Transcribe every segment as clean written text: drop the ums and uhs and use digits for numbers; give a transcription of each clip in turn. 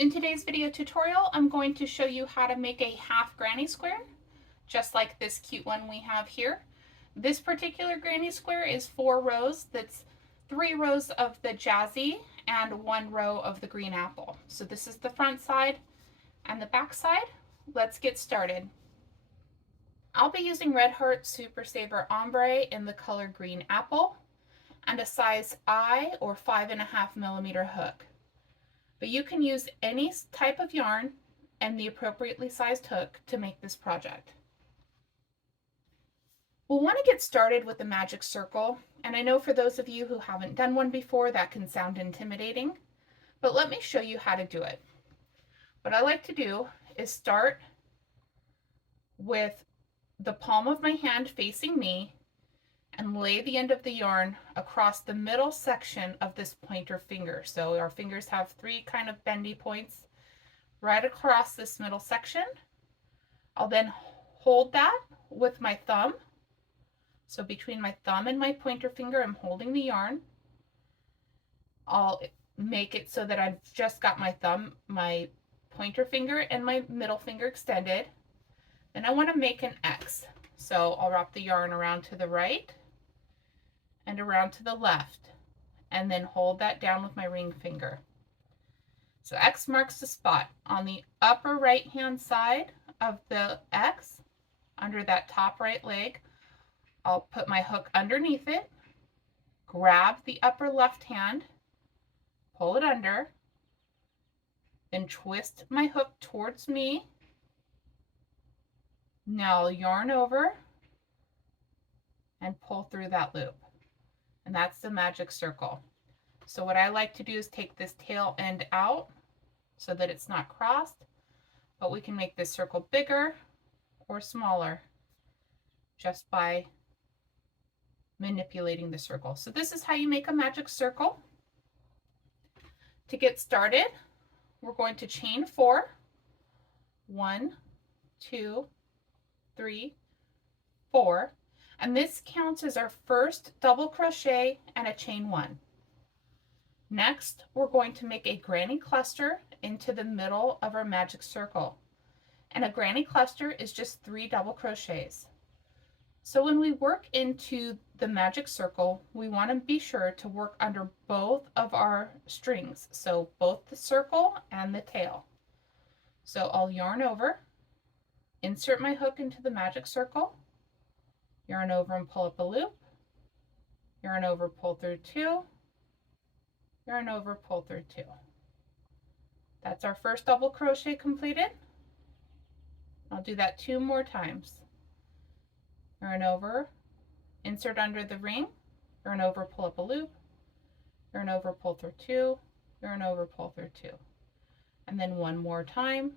In today's video tutorial, I'm going to show you how to make a half granny square, just like this cute one we have here. This particular granny square is 4 rows. That's 3 rows of the Jazzy and 1 row of the green apple. So this is the front side and the back side. Let's get started. I'll be using Red Heart Super Saver Ombre in the color green apple and a size I or 5.5mm hook. But you can use any type of yarn and the appropriately sized hook to make this project. We'll want to get started with the magic circle, and I know for those of you who haven't done one before that can sound intimidating, but let me show you how to do it. What I like to do is start with the palm of my hand facing me and lay the end of the yarn across the middle section of this pointer finger. So our fingers have 3 kind of bendy points right across this middle section. I'll then hold that with my thumb. So between my thumb and my pointer finger, I'm holding the yarn. I'll make it so that I've just got my thumb, my pointer finger, and my middle finger extended. Then I want to make an X. So I'll wrap the yarn around to the right and around to the left, and then hold that down with my ring finger. So X marks the spot. On the upper right hand side of the X, under that top right leg, I'll put my hook underneath it, grab the upper left hand, pull it under, then twist my hook towards me. Now I'll yarn over and pull through that loop. And that's the magic circle. So what I like to do is take this tail end out so that it's not crossed, but we can make this circle bigger or smaller just by manipulating the circle. So this is how you make a magic circle. To get started, we're going to chain 4. 1, 2, 3, 4. And this counts as our first double crochet and a chain 1. Next, we're going to make a granny cluster into the middle of our magic circle. And a granny cluster is just 3 double crochets. So when we work into the magic circle, we want to be sure to work under both of our strings. So both the circle and the tail. So I'll yarn over, insert my hook into the magic circle, yarn over and pull up a loop, yarn over, pull through 2, yarn over, pull through 2. That's our first double crochet completed. I'll do that 2 more times. Yarn over, insert under the ring, yarn over, pull up a loop, yarn over, pull through 2, yarn over, pull through 2. And then 1 more time,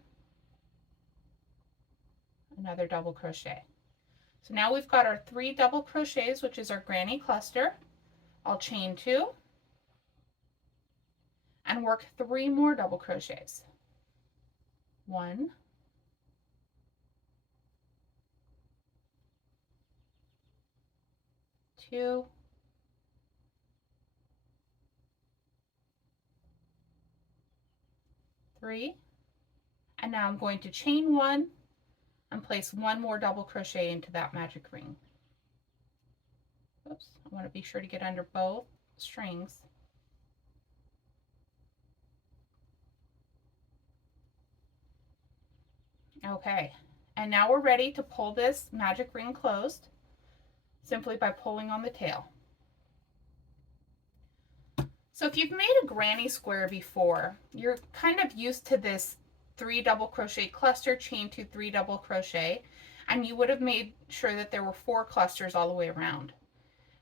another double crochet. So now we've got our 3 double crochets, which is our granny cluster. I'll chain 2 and work 3 more double crochets. 1, 2, 3, and now I'm going to chain 1 and place 1 more double crochet into that magic ring. Oops, I want to be sure to get under both strings. Okay, and now we're ready to pull this magic ring closed simply by pulling on the tail. So if you've made a granny square before, you're kind of used to this 3 double crochet cluster, chain 2, 3 double crochet, and you would have made sure that there were 4 clusters all the way around.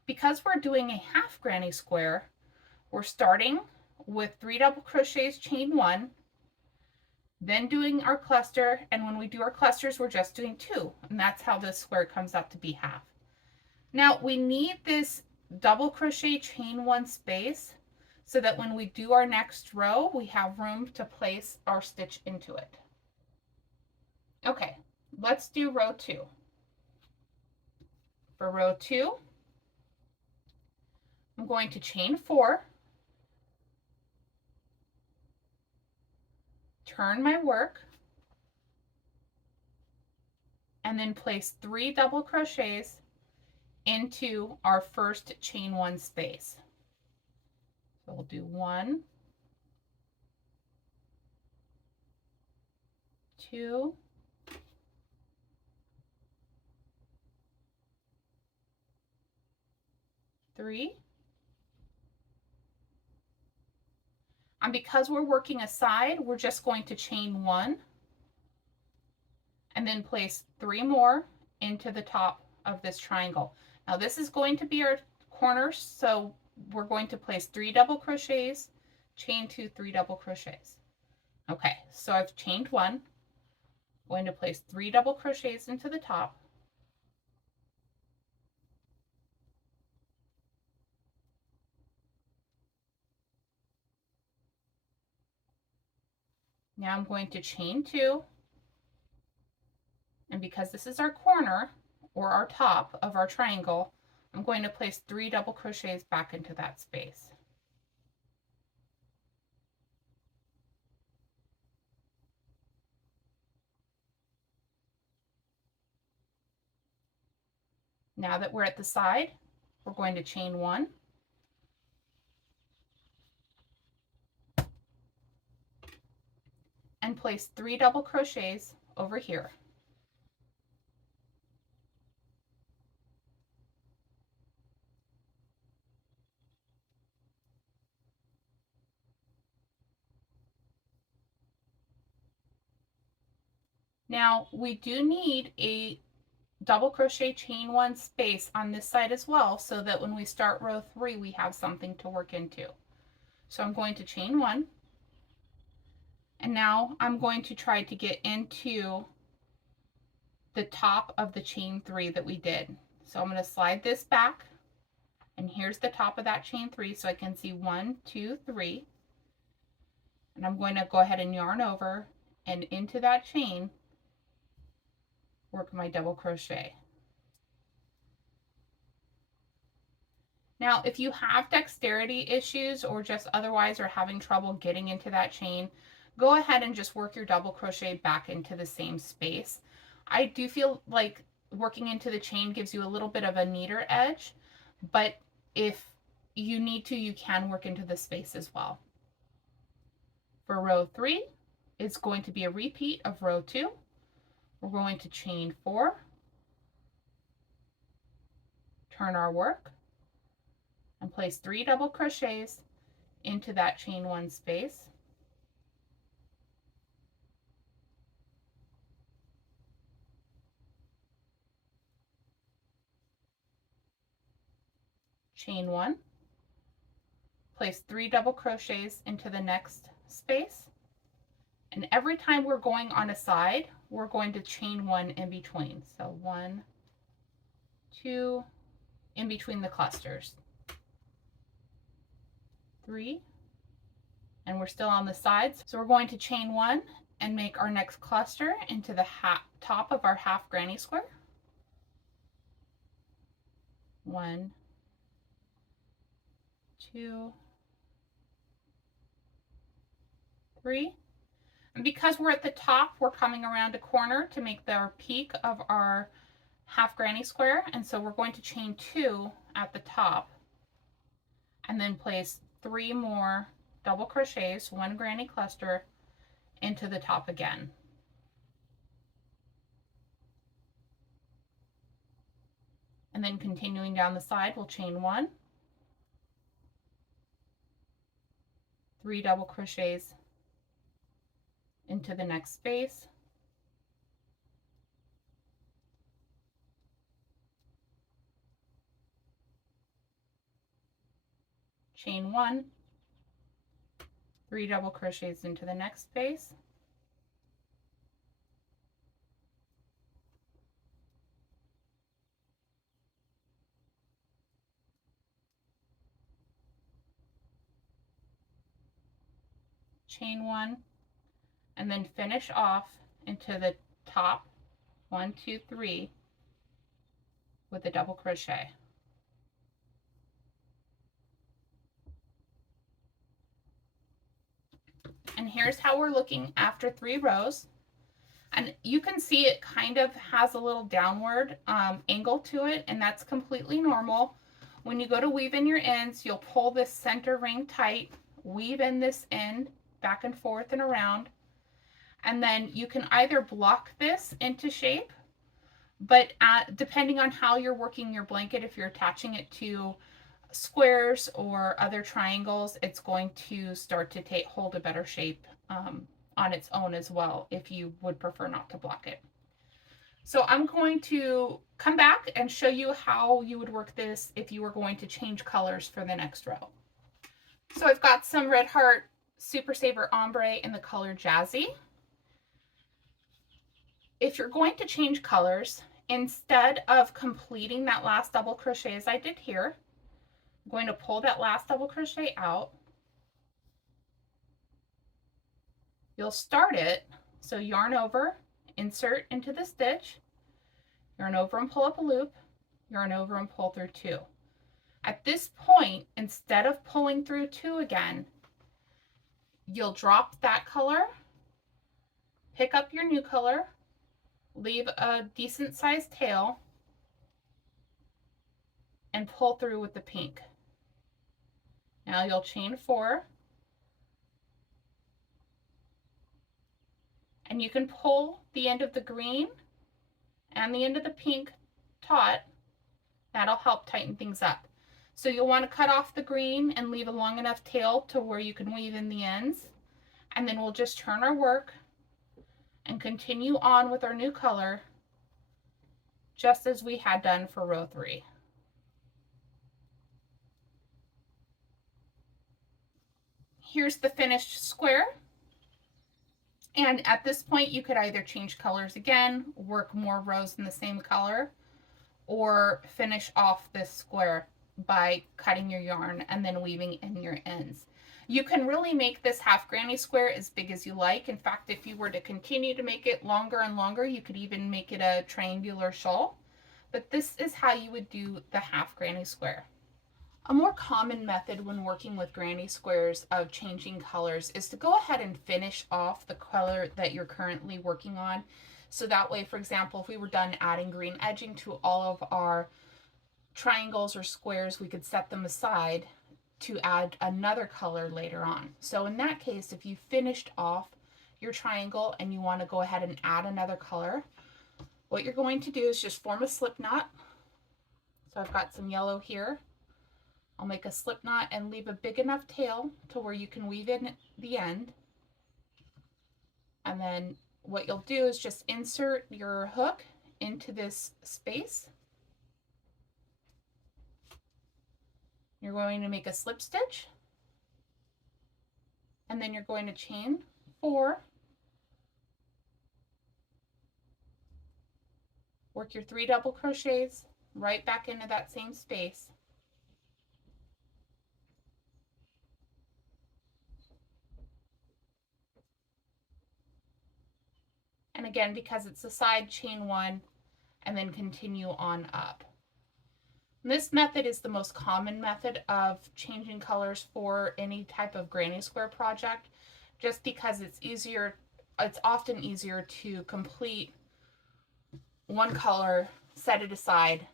Because we're doing a half granny square, we're starting with 3 double crochets, chain 1, then doing our cluster, and when we do our clusters, we're just doing 2, and that's how this square comes up to be half. Now we need this double crochet, chain 1 space so that when we do our next row, we have room to place our stitch into it. Okay, let's do row 2. For row 2, I'm going to chain 4, turn my work, and then place 3 double crochets into our first chain 1 space. So we'll do 1, 2, 3, and because we're working a side, we're just going to chain 1 and then place 3 more into the top of this triangle. Now this is going to be our corner, so we're going to place 3 double crochets, chain 2, 3 double crochets. Okay, so I've chained 1, going to place 3 double crochets into the top, now I'm going to chain 2, and because this is our corner or our top of our triangle, I'm going to place 3 double crochets back into that space. Now that we're at the side, we're going to chain 1, and place 3 double crochets over here. Now we do need a double crochet chain 1 space on this side as well, so that when we start row 3 we have something to work into. So I'm going to chain 1, and now I'm going to try to get into the top of the chain 3 that we did. So I'm going to slide this back, and here's the top of that chain 3, so I can see 1, 2, 3, and I'm going to go ahead and yarn over and into that chain work my double crochet. Now if you have dexterity issues or just otherwise are having trouble getting into that chain, go ahead and just work your double crochet back into the same space. I do feel like working into the chain gives you a little bit of a neater edge, but if you need to, you can work into the space as well. For row 3, it's going to be a repeat of row 2. We're going to chain 4, turn our work, and place 3 double crochets into that chain 1 space. Chain 1, place 3 double crochets into the next space, and every time we're going on a side, we're going to chain 1 in between. So 1, 2, in between the clusters, 3, and we're still on the sides. So we're going to chain 1 and make our next cluster into the top of our half granny square. 1, 2, 3. And because we're at the top, we're coming around a corner to make the peak of our half granny square, and so we're going to chain 2 at the top and then place 3 more double crochets, 1 granny cluster, into the top again. And then continuing down the side, we'll chain 1, 3 double crochets into the next space, chain 1, 3 double crochets into the next space, chain 1, and then finish off into the top 1, 2, 3 with a double crochet. And here here's how we're looking after 3 rows. And you can see it kind of has a little downward angle to it, and that's completely normal. When you go to weave in your ends, you'll pull this center ring tight, weave in this end back and forth and around, and then you can either block this into shape, but depending on how you're working your blanket, if you're attaching it to squares or other triangles, it's going to start to hold a better shape on its own as well, if you would prefer not to block it. So I'm going to come back and show you how you would work this if you were going to change colors for the next row. So I've got some Red Heart Super Saver Ombre in the color Jazzy. If you're going to change colors, instead of completing that last double crochet as I did here, I'm going to pull that last double crochet out. You'll start it, so yarn over, insert into the stitch, yarn over and pull up a loop, yarn over and pull through 2. At this point, instead of pulling through 2 again, you'll drop that color, pick up your new color, leave a decent sized tail, and pull through with the pink. Now you'll chain 4, and you can pull the end of the green and the end of the pink taut. That'll help tighten things up. So you'll want to cut off the green and leave a long enough tail to where you can weave in the ends, and then we'll just turn our work and continue on with our new color just as we had done for row 3. Here's the finished square. And at this point, you could either change colors again, work more rows in the same color, or finish off this square by cutting your yarn and then weaving in your ends. You can really make this half granny square as big as you like. In fact, if you were to continue to make it longer and longer, you could even make it a triangular shawl. But this is how you would do the half granny square. A more common method when working with granny squares of changing colors is to go ahead and finish off the color that you're currently working on. So that way, for example, if we were done adding green edging to all of our triangles or squares, we could set them aside to add another color later on. So in that case, if you finished off your triangle and you want to go ahead and add another color, what you're going to do is just form a slip knot. So I've got some yellow here. I'll make a slip knot and leave a big enough tail to where you can weave in the end. And then what you'll do is just insert your hook into this space. You're going to make a slip stitch, and then you're going to chain 4, work your 3 double crochets right back into that same space. And again, because it's a side, chain 1 and then continue on up. This method is the most common method of changing colors for any type of granny square project, just because it's easier. It's often easier to complete one color, set it aside,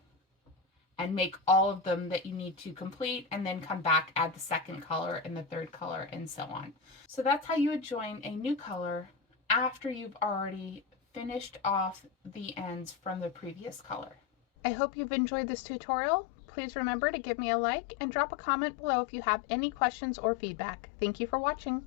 and make all of them that you need to complete, and then come back, add the second color and the third color, and so on. So that's how you would join a new color after you've already finished off the ends from the previous color. I hope you've enjoyed this tutorial. Please remember to give me a like and drop a comment below if you have any questions or feedback. Thank you for watching.